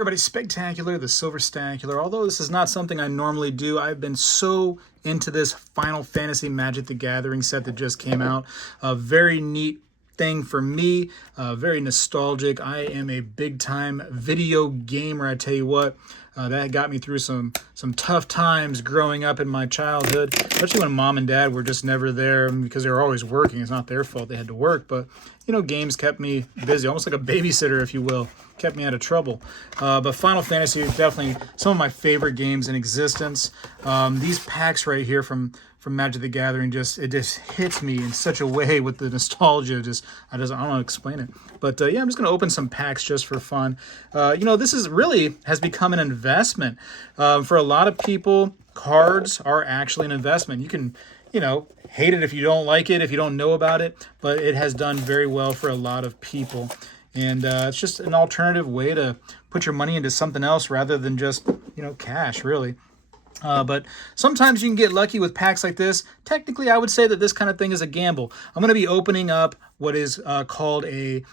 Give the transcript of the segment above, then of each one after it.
Everybody, Spectacular, the Silver Stacular. Although this is not something I normally do, I've been so into this Final Fantasy Magic the Gathering set that just came out. A very neat thing for me, very nostalgic. I am a big time video gamer, I tell you what. That got me through some tough times growing up in my childhood, especially when mom and dad were just never there because they were always working. It's not their fault they had to work, but you know, games kept me busy, almost like a babysitter, if you will, kept me out of trouble. But Final Fantasy is definitely some of my favorite games in existence. These packs right here from Magic the Gathering just hits me in such a way with the nostalgia. I don't know how to explain it. But yeah, I'm just gonna open some packs just for fun. This is really has become an investment for a lot of people. Cards are actually an investment. You can, hate it if you don't like it, if you don't know about it, but it has done very well for a lot of people. And it's just an alternative way to put your money into something else rather than just, cash, really. But sometimes you can get lucky with packs like this. Technically, I would say that this kind of thing is a gamble. I'm going to be opening up what is called a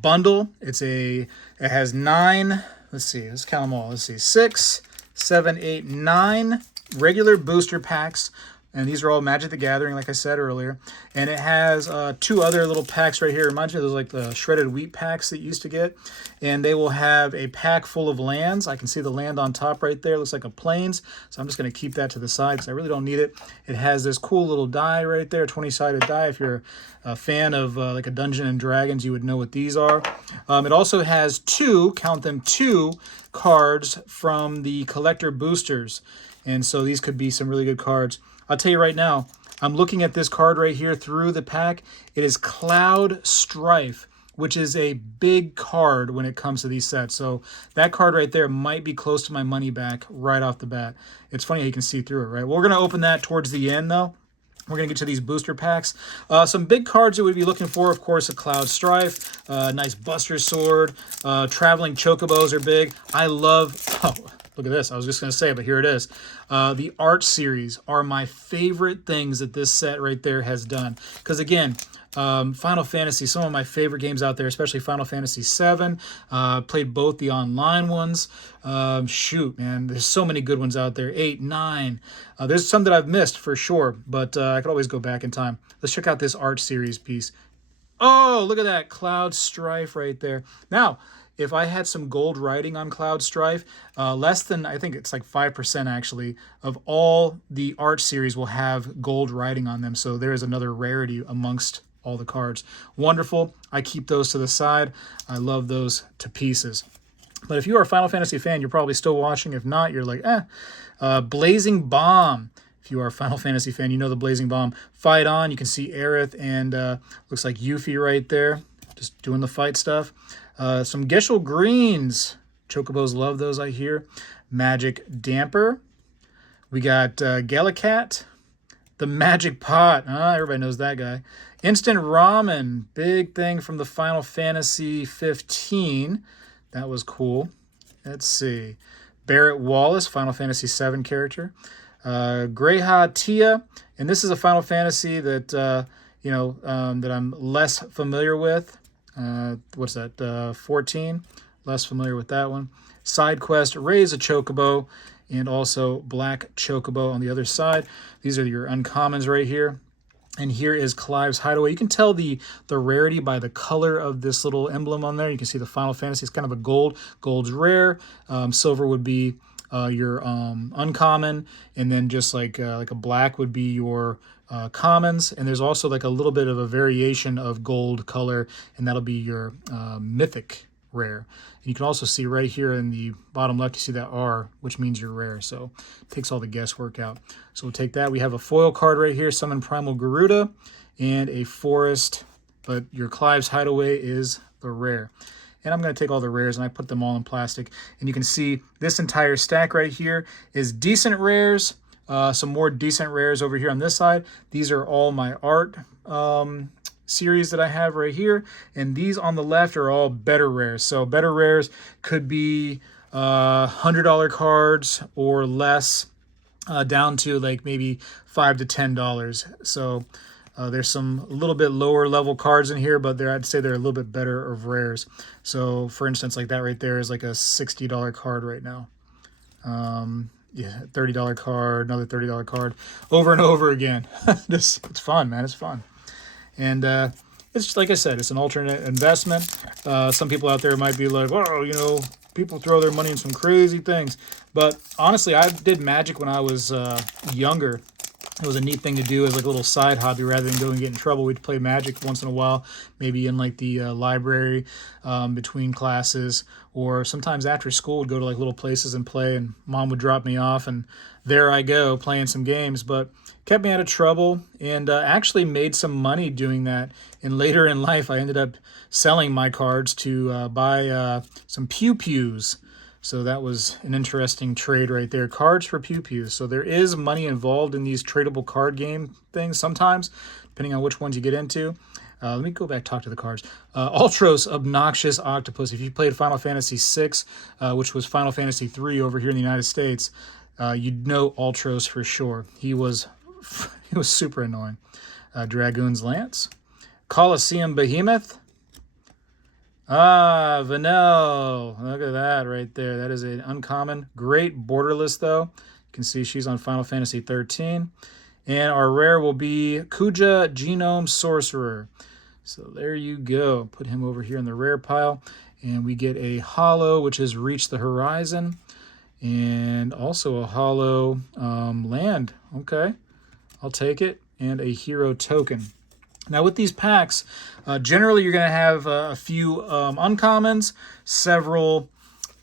bundle. It has 9, let's count them all. 6, 7, 8, 9 regular booster packs. And these are all Magic the Gathering, like I said earlier. And it has 2 other little packs right here. Reminds me of those like the shredded wheat packs that you used to get. And they will have a pack full of lands. I can see the land on top right there. It looks like a plains. So I'm just going to keep that to the side because I really don't need it. It has this cool little die right there, 20-sided die. If you're a fan of like a Dungeons and Dragons, you would know what these are. It also has 2 cards from the collector boosters. And so these could be some really good cards. I'll tell you right now, I'm looking at this card right here through the pack. It is Cloud Strife, which is a big card when it comes to these sets. So that card right there might be close to my money back right off the bat. It's funny how you can see through it, right? Well, we're going to open that towards the end, though. We're going to get to these booster packs. Some big cards that we'd be looking for, of course, a Cloud Strife, nice Buster Sword, Traveling Chocobos are big. I love... Oh, look at this. I was just going to say it, but here it is. The art series are my favorite things that this set right there has done. Because again, Final Fantasy, some of my favorite games out there, especially Final Fantasy VII. Played both the online ones. Shoot, man, there's so many good ones out there. 8, 9. There's some that I've missed for sure, but I could always go back in time. Let's check out this art series piece. Oh, look at that Cloud Strife right there. Now, if I had some gold writing on Cloud Strife, less than, I think it's like 5% actually, of all the art series will have gold writing on them. So there is another rarity amongst all the cards. Wonderful. I keep those to the side. I love those to pieces. But if you are a Final Fantasy fan, you're probably still watching. If not, you're like, Blazing Bomb. If you are a Final Fantasy fan, you know the Blazing Bomb. Fight on. You can see Aerith and looks like Yuffie right there, just doing the fight stuff. Some Geshel Greens. Chocobos love those, I hear. Magic Damper. We got Galacat. The Magic Pot. Everybody knows that guy. Instant Ramen. Big thing from the Final Fantasy 15. That was cool. Let's see. Barrett Wallace, Final Fantasy 7 character. Greha Tia. And this is a Final Fantasy that, that I'm less familiar with. What's that? 14. Less familiar with that one. Side quest, raise a Chocobo, and also Black Chocobo on the other side. These are your uncommons right here. And here is Clive's Hideaway. You can tell the rarity by the color of this little emblem on there. You can see the Final Fantasy is kind of a gold. Gold's rare. Silver would be your uncommon, and then just like a black would be your commons. And there's also like a little bit of a variation of gold color, and that'll be your mythic rare. And you can also see right here in the bottom left, you see that R, which means you're rare. So it takes all the guesswork out. So we'll take that. We have a foil card right here, Summon Primal Garuda, and a Forest, but your Clive's Hideaway is the rare. And I'm going to take all the rares and I put them all in plastic. And you can see this entire stack right here is decent rares. Some more decent rares over here on this side. These are all my art series that I have right here. And these on the left are all better rares. So better rares could be $100 cards or less, down to like maybe $5 to $10. So There's some a little bit lower level cards in here, but I'd say they're a little bit better of rares. So for instance, like that right there is like a $60 card right now. Yeah, $30 card, another $30 card, over and over again. It's fun, man. It's fun. And it's just, like I said, it's an alternate investment. Some people out there might be like, oh, you know, people throw their money in some crazy things. But honestly, I did Magic when I was younger. It was a neat thing to do as like a little side hobby rather than go and get in trouble. We'd play Magic once in a while, maybe in like the library between classes, or sometimes after school would go to like little places and play, and mom would drop me off and there I go playing some games, but kept me out of trouble, and actually made some money doing that. And later in life, I ended up selling my cards to buy some pew-pews. So that was an interesting trade right there. Cards for pew-pews. So there is money involved in these tradable card game things sometimes, depending on which ones you get into. Let me go back, talk to the cards. Ultros Obnoxious Octopus. If you played Final Fantasy VI, which was Final Fantasy III over here in the United States, you'd know Ultros for sure. He was super annoying. Dragoon's Lance. Colosseum Behemoth. Ah, Vanille. Look at that right there. That is an uncommon. Great borderless, though. You can see she's on Final Fantasy 13. And our rare will be Kuja Genome Sorcerer. So there you go. Put him over here in the rare pile. And we get a holo, which is Reach the Horizon. And also a holo land. Okay, I'll take it. And a hero token. Now with these packs, generally you're going to have a few uncommons, several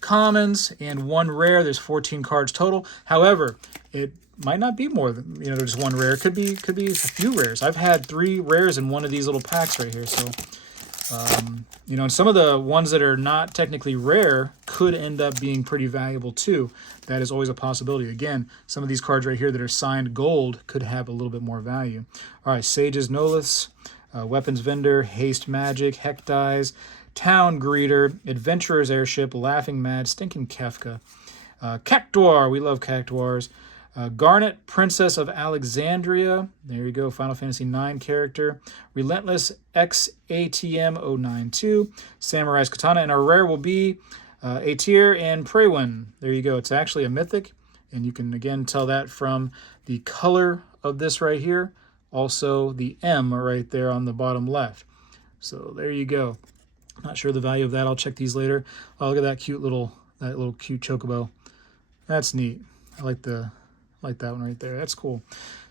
commons, and one rare. There's 14 cards total. However, it might not be more than, just one rare. It could be a few rares. I've had 3 rares in one of these little packs right here. So, and some of the ones that are not technically rare could end up being pretty valuable too. That is always a possibility. Again, some of these cards right here that are signed gold could have a little bit more value. All right, Sage's Noliths, Weapons Vendor, Haste Magic, Heck Dies, Town Greeter, Adventurer's Airship, Laughing Mad, Stinking Kefka, Cactuar, we love Cactuars, Garnet, Princess of Alexandria, there you go, Final Fantasy IX character, Relentless XATM 092, Samurai's Katana, and our rare will be Aetir and Preywin. There you go, it's actually a mythic, and you can again tell that from the color of this right here, also the M right there on the bottom left. So there you go. Not sure the value of that, I'll check these later. Oh, look at that little cute chocobo. That's neat. I like that one right there. That's cool.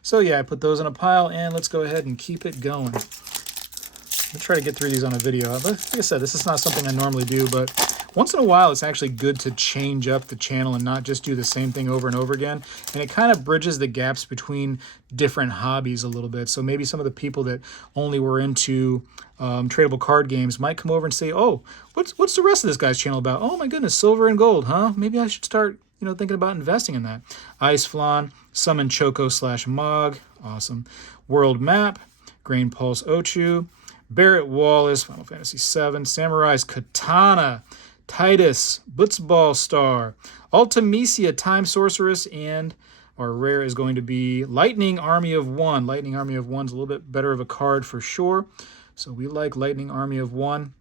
So yeah, I put those in a pile, and let's go ahead and keep it going. I'll try to get through these on a video. Like I said, this is not something I normally do, but once in a while it's actually good to change up the channel and not just do the same thing over and over again. And it kind of bridges the gaps between different hobbies a little bit. So maybe some of the people that only were into tradable card games might come over and say, oh, what's the rest of this guy's channel about? Oh my goodness, silver and gold, huh? Maybe I should start thinking about investing in that. Ice Flan, Summon Choco / Mog, awesome. World Map, Grain Pulse Ochu, Barrett Wallace, Final Fantasy VII, Samurai's Katana, Titus, Blitzball Star, Ultimecia, Time Sorceress, and our rare is going to be Lightning Army of One. Lightning Army of One's a little bit better of a card for sure. So we like Lightning Army of One.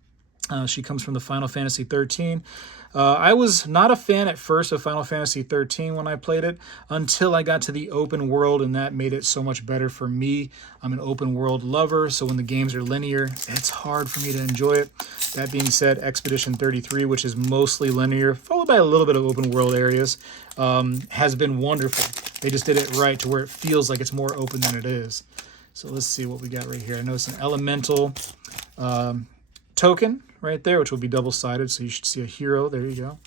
She comes from the Final Fantasy 13. I was not a fan at first of Final Fantasy 13 when I played it until I got to the open world, and that made it so much better for me. I'm an open world lover, so when the games are linear, it's hard for me to enjoy it. That being said, Expedition 33, which is mostly linear, followed by a little bit of open world areas, has been wonderful. They just did it right to where it feels like it's more open than it is. So let's see what we got right here. I know it's an elemental token right there, which will be double-sided, so you should see a hero. There you go.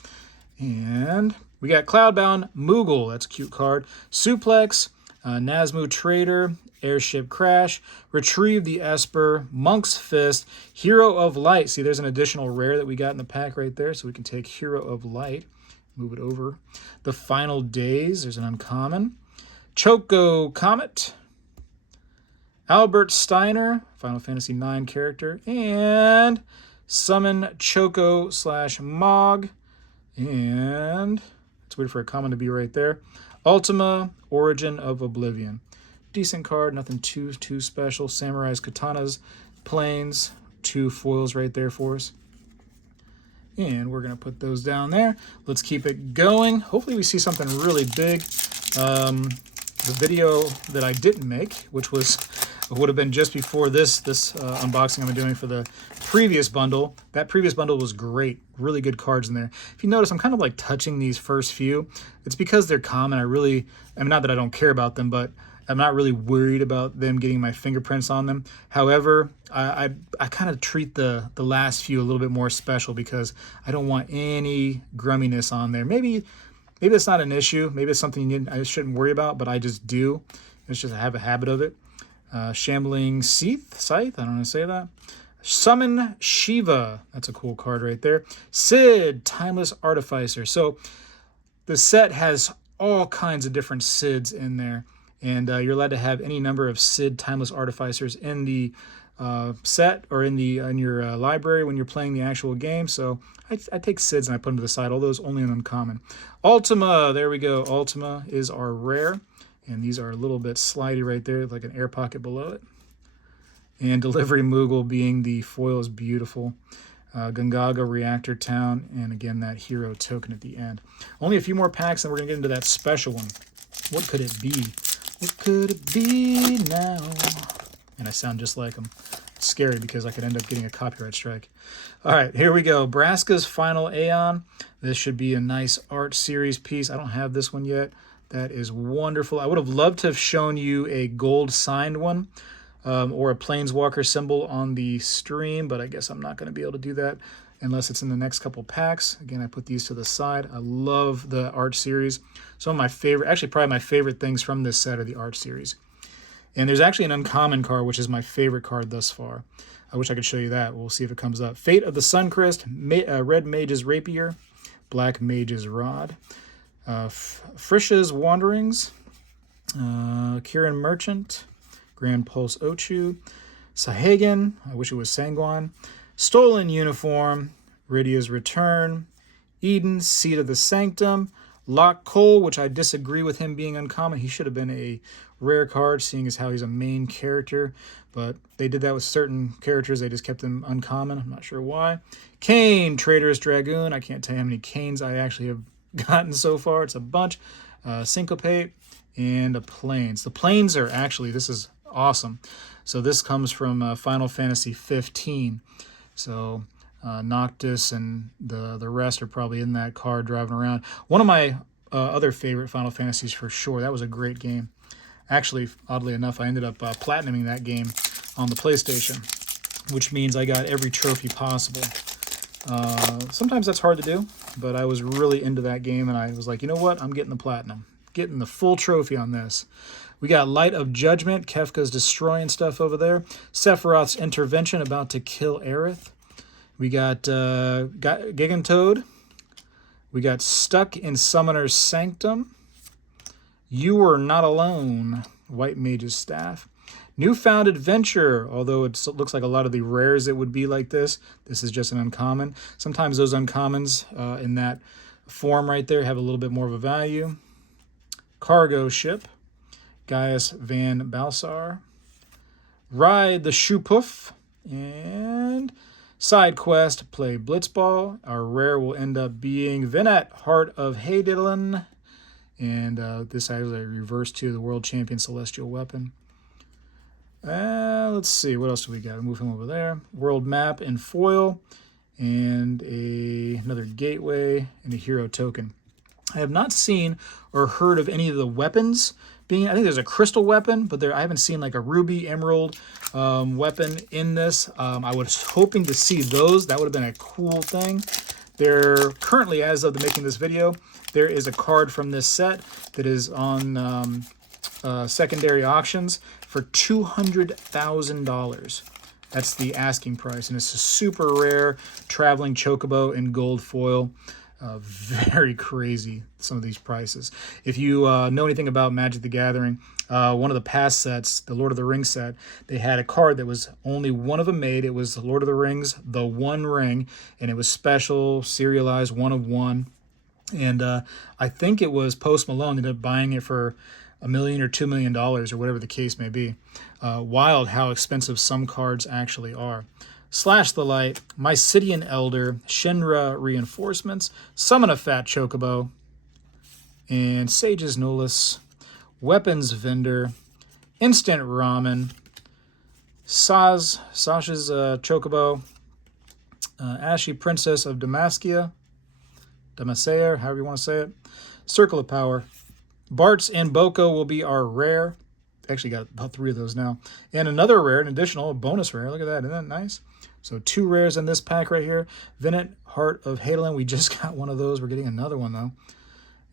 And we got Cloudbound Moogle. That's a cute card. Suplex, Nazmu Trader, Airship Crash, Retrieve the Esper, Monk's Fist, Hero of Light. See, there's an additional rare that we got in the pack right there, so we can take Hero of Light, move it over. The Final Days, there's an uncommon. Choco Comet, Albert Steiner, Final Fantasy IX character, and Summon Choco / Mog, and let's wait for a common to be right there. Ultima, Origin of Oblivion. decent card, nothing too special. Samurai's Katanas, Plains, 2 foils right there for us. And we're going to put those down there. Let's keep it going. Hopefully we see something really big. The video that I didn't make, which would have been just before this unboxing I'm doing for the previous bundle. That previous bundle was great. Really good cards in there. If you notice, I'm kind of like touching these first few. It's because they're common. I mean, not that I don't care about them, but I'm not really worried about them getting my fingerprints on them. However, I kind of treat the last few a little bit more special because I don't want any grumminess on there. Maybe it's not an issue. Maybe it's something I shouldn't worry about, but I just do. It's just I have a habit of it. Shambling Scythe, I don't know how to say that. Summon Shiva, that's a cool card right there. Sid, Timeless Artificer. So the set has all kinds of different Sids in there, and you're allowed to have any number of Sid Timeless Artificers in the set or in your library when you're playing the actual game. So I take Sids and I put them to the side. All those only in uncommon. Ultima, there we go. Ultima is our rare. And these are a little bit slidey right there, like an air pocket below it. And Delivery Moogle being the foil is beautiful. Gungaga, Reactor Town, and again, that hero token at the end. Only a few more packs, and we're going to get into that special one. What could it be? What could it be now? And I sound just like him. It's scary because I could end up getting a copyright strike. All right, here we go. Braska's Final Aeon. This should be a nice art series piece. I don't have this one yet. That is wonderful. I would have loved to have shown you a gold signed one or a Planeswalker symbol on the stream, but I guess I'm not going to be able to do that unless it's in the next couple packs. Again, I put these to the side. I love the art series. Some of my favorite, actually probably my favorite things from this set are the art series. And there's actually an uncommon card, which is my favorite card thus far. I wish I could show you that. We'll see if it comes up. Fate of the Suncrist, Red Mage's Rapier, Black Mage's Rod. Frisch's Wanderings, Kieran Merchant, Grand Pulse Ochu, Sahagan, I wish it was Sanguine, Stolen Uniform, Rydia's Return, Eden, Seed of the Sanctum, Lock Cole, which I disagree with him being uncommon. He should have been a rare card, seeing as how he's a main character, but they did that with certain characters. They just kept them uncommon. I'm not sure why. Kane, Traitorous Dragoon. I can't tell you how many Canes I actually have gotten so far. It's a bunch. Syncopate and a Plains. The Plains are actually, this is awesome. So this comes from Final Fantasy 15. So Noctis and the rest are probably in that car driving around. One of my other favorite Final Fantasies for sure. That was a great game. Actually, oddly enough, I ended up platinuming that game on the PlayStation, which means I got every trophy possible. Sometimes that's hard to do, but I was really into that game, and I was like, you know what? I'm getting the platinum. Getting the full trophy on this. We got Light of Judgment. Kefka's destroying stuff over there. Sephiroth's Intervention about to kill Aerith. We got Gigantoad. We got Stuck in Summoner's Sanctum. You Are Not Alone. White Mage's Staff. Newfound Adventure, although it looks like a lot of the rares it would be like this. This is just an uncommon. Sometimes those uncommons in that form right there have a little bit more of a value. Cargo Ship, Gaius Van Balsar. Ride the Shoopoof, and Side Quest, play Blitzball. Our rare will end up being Venet, Heart of Haydilin. And this has a reverse to the World Champion Celestial Weapon. Let's see, what else do we got? Move him over there. World Map in foil, and another Gateway, and a Hero Token. I have not seen or heard of any of the weapons being. I think there's a crystal weapon, but I haven't seen like a ruby, emerald weapon in this. I was hoping to see those. That would have been a cool thing. There currently, as of the making of this video, there is a card from this set that is on secondary auctions for $200,000. That's the asking price, and it's a super rare traveling chocobo in gold foil. Very crazy, some of these prices. If you know anything about Magic the Gathering, one of the past sets, the Lord of the Rings set, they had a card that was only one of them made. It was the Lord of the Rings, the One Ring, and it was special, serialized, one of one. And I think it was Post Malone that ended up buying it for $1 million or $2 million or whatever the case may be. Wild how expensive some cards actually are. Slash the Light, Mysidian Elder, Shinra Reinforcements, Summon a Fat Chocobo, and Sage's Nullus, Weapons Vendor, Instant Ramen, Sasha's Chocobo, Ashy Princess of Damascia, however you want to say it, Circle of Power, Bart's and Boko will be our rare. Actually got about 3 of those now. And another rare, an additional, a bonus rare. Look at that. Isn't that nice? So 2 rares in this pack right here. Venant, Heart of Hadolin. We just got one of those. We're getting another one, though.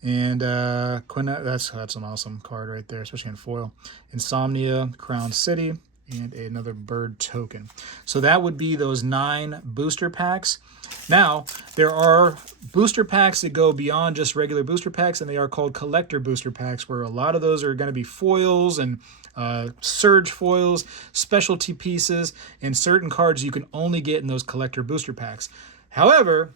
And Quinnet, that's an awesome card right there, especially in foil. Insomnia, Crown City, and another bird token. So that would be those 9 booster packs. Now, there are booster packs that go beyond just regular booster packs, and they are called collector booster packs, where a lot of those are going to be foils and surge foils, specialty pieces, and certain cards you can only get in those collector booster packs. However,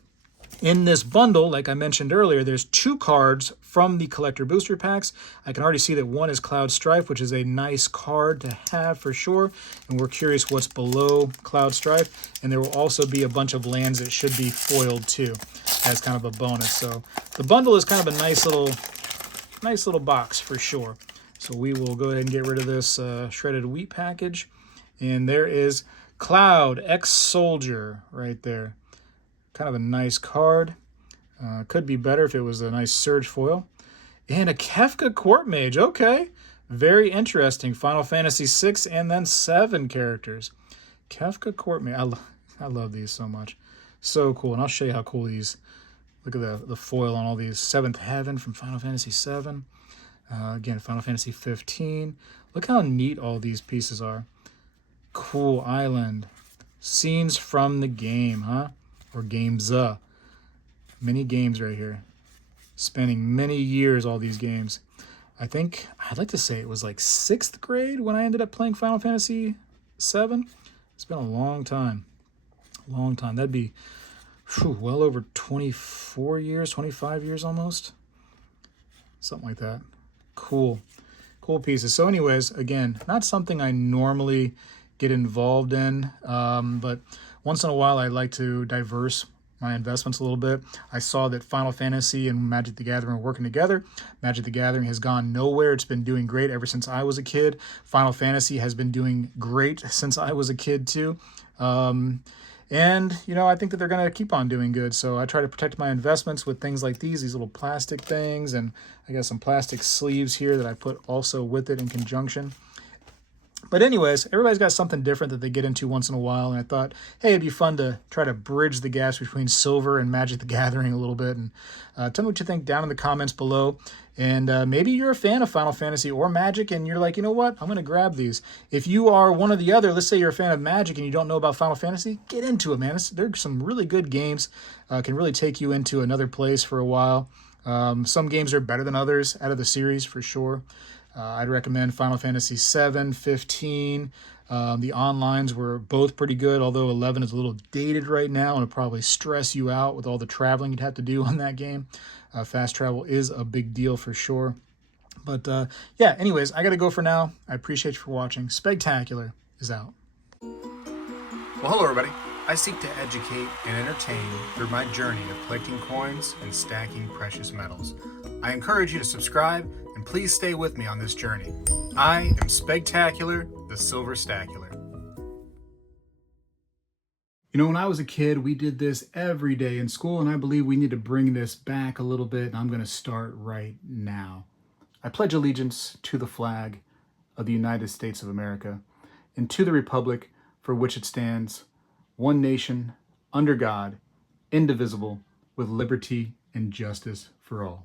in this bundle, like I mentioned earlier, there's 2 cards from the collector booster packs. I can already see that one is Cloud Strife, which is a nice card to have for sure. And we're curious what's below Cloud Strife. And there will also be a bunch of lands that should be foiled too, as kind of a bonus. So the bundle is kind of a nice little box for sure. So we will go ahead and get rid of this shredded wheat package. And there is Cloud ex-Soldier right there. Kind of a nice card. Could be better if it was a nice surge foil. And a Kefka Court Mage. Okay. Very interesting. Final Fantasy 6 and then 7 characters. Kefka Court Mage. I love these so much. So cool. And I'll show you how cool these. Look at the foil on all these. 7th Heaven from Final Fantasy 7. Again, Final Fantasy 15. Look how neat all these pieces are. Cool Island. Scenes from the game, huh? Or games. Many games right here. Spanning many years, all these games. I think, I'd like to say it was like 6th grade when I ended up playing Final Fantasy 7. It's been a long time. Long time. That'd be well over 24 years, 25 years almost. Something like that. Cool. Cool pieces. So anyways, again, not something I normally get involved in, but once in a while I like to diverse my investments a little bit. I saw that Final Fantasy and Magic the Gathering are working together. Magic the Gathering has gone nowhere. It's been doing great ever since I was a kid. Final Fantasy has been doing great since I was a kid too. And, you know, I think that they're going to keep on doing good. So I try to protect my investments with things like these little plastic things. And I got some plastic sleeves here that I put also with it in conjunction. But anyways, everybody's got something different that they get into once in a while. And I thought, hey, it'd be fun to try to bridge the gaps between Silver and Magic the Gathering a little bit. And tell me what you think down in the comments below. And maybe you're a fan of Final Fantasy or Magic, and you're like, you know what? I'm going to grab these. If you are one or the other, let's say you're a fan of Magic and you don't know about Final Fantasy, get into it, man. There's some really good games. Can really take you into another place for a while. Some games are better than others out of the series, for sure. I'd recommend Final Fantasy 7, 15. The onlines were both pretty good, although 11 is a little dated right now and it'll probably stress you out with all the traveling you'd have to do on that game. Fast travel is a big deal for sure. But yeah, anyways, I got to go for now. I appreciate you for watching. Spegtacular is out. Well, hello everybody. I seek to educate and entertain through my journey of collecting coins and stacking precious metals. I encourage you to subscribe and please stay with me on this journey. I am Spegtacular, the Silver Stacular. You know, when I was a kid, we did this every day in school, and I believe we need to bring this back a little bit, and I'm going to start right now. I pledge allegiance to the flag of the United States of America and to the republic for which it stands, one nation, under God, indivisible, with liberty and justice for all.